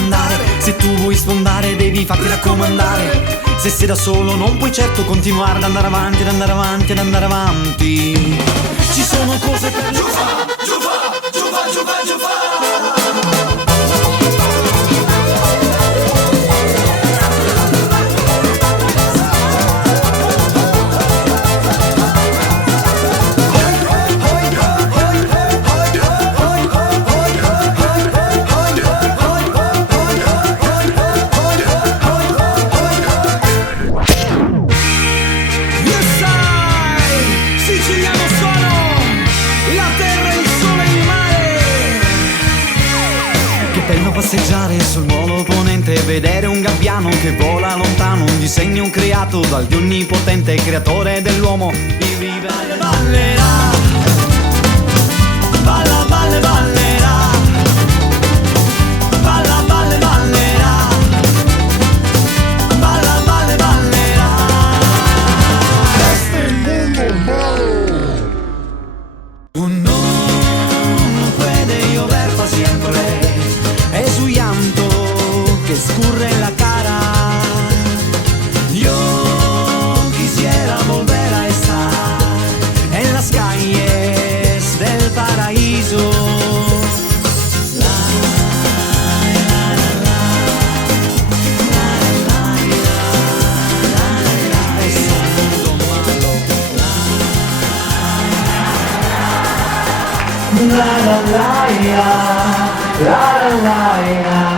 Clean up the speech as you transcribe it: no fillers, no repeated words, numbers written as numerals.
andare. Se tu vuoi sfondare devi farti raccomandare. Se sei da solo non puoi certo continuare ad andare avanti, ad andare avanti, ad andare avanti. Ci sono cose per giufa, giufa, giufa, giufa, giufa. Bello passeggiare sul molo ponente, vedere un gabbiano che vola lontano, un disegno creato dal Dio onnipotente, creatore dell'uomo. Il ribelle ballerà, balla, balle, ballerà, balla, balle, ballerà, balla, balle, ballerà. Questo è il mondo malo. Un non puede llover pa' siempre. Es su llanto que escurre en la cara. Yo quisiera volver a estar en las calles del paraíso. La, la, la, la, la, la, la, es un mundo malo. La la la la. La la la la.